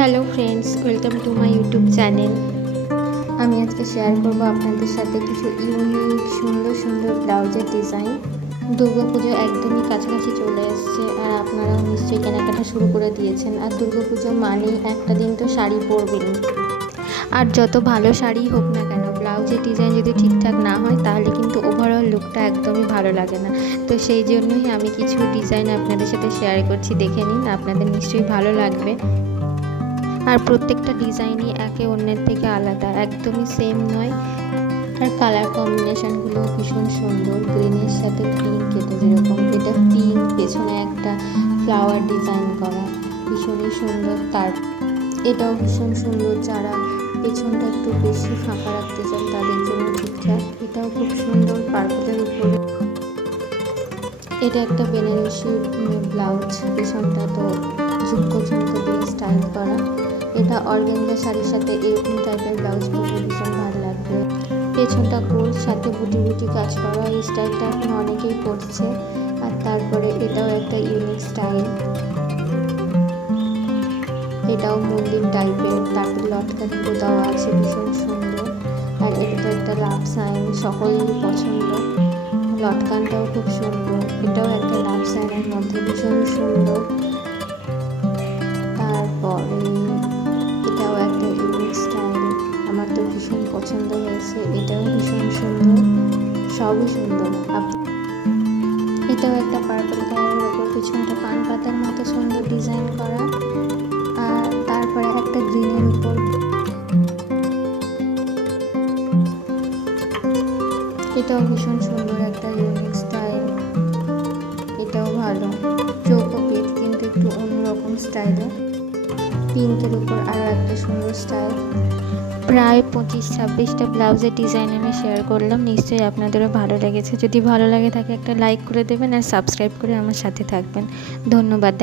Hello friends, welcome to my YouTube channel. আমি আজকে share করব আপনাদের সাথে কিছু ইউনিক সুন্দর সুন্দর ব্লাউজের ডিজাইন। দুর্গাপুজো একদমই কাছাকাছি চলে এসছে, আর আপনারাও নিশ্চয়ই কেনাকাটা শুরু করে দিয়েছেন। আর দুর্গাপুজো মানেই একটা দিন তো শাড়ি পরবেনই। আর যত ভালো শাড়ি হোক না কেন, ব্লাউজের ডিজাইন যদি ঠিকঠাক না হয় তাহলে কিন্তু ওভারঅল লুকটা একদমই ভালো লাগে না। তো সেই জন্যই আমি কিছু ডিজাইন আপনাদের সাথে শেয়ার করছি, দেখে নিন, আপনাদের নিশ্চয়ই ভালো লাগবে। আর প্রত্যেকটা ডিজাইনই একে অন্যের থেকে আলাদা, একদমই সেম নয়। আর কালার কম্বিনেশনগুলো ভীষণ সুন্দর, গ্রিনের সাথে পিঙ্ক, এটা যেরকম, এটা পিঙ্ক, পেছনে একটা ফ্লাওয়ার ডিজাইন করা, ভীষণই সুন্দর। তার এটাও ভীষণ সুন্দর, যারা পেছনটা একটু বেশি ফাঁকা রাখতে চান তাদের জন্য ঠিকঠাক। এটাও খুব সুন্দর, পার্পলের উপরে। এটা একটা বেনারসি ব্লাউজ, পেছনটা তো ঝুমকো ঝুমকো দিয়ে স্টাইল করা। এটা অর্গানজা শাড়ির সাথে এরকম টাইপের ব্লাউজ পরলে ভীষণ ভালো লাগবে। পেছনটা গোল, সাথে বুটি বুটি কাজ করা, এই স্টাইলটা এখন অনেকেই করছে। আর তারপরে এটাও একটা ইউনিক স্টাইল, এটাও মন্দির টাইপের, তারপরে লটকানগুলো দেওয়া আছে, ভীষণ সুন্দর। আর এটা তো একটা লাভ সাইন, সকলেরই পছন্দ। লটকানটাও খুব সুন্দর, এটাও একটা লাভ সাইনের মধ্যে, ভীষণ সুন্দর। তারপরে এটাও একটা ইউনিক স্টাইল, আমার তো ভীষণ পছন্দ হয়েছে। এটাও ভীষণ সুন্দর, সবই সুন্দর। এটাও একটা পার্পল কালারের ওপর পিছনটা পান পাতার মতো সুন্দর ডিজাইন করা। আর তারপরে একটা গ্রিনের উপর, এটাও ভীষণ সুন্দর, একটা ইউনিক স্টাইল। এটাও ভালো, চৌকো পিঠ কিন্তু একটু অন্যরকম স্টাইলে। পিঙ্কের উপর আরও একটা সুন্দর স্টাইল। প্রায় 25-26টা ব্লাউজের ডিজাইন আমি শেয়ার করলাম, নিশ্চয়ই আপনাদেরও ভালো লেগেছে। যদি ভালো লাগে থাকে একটা লাইক করে দেবেন, আর সাবস্ক্রাইব করে আমার সাথে থাকবেন। ধন্যবাদ।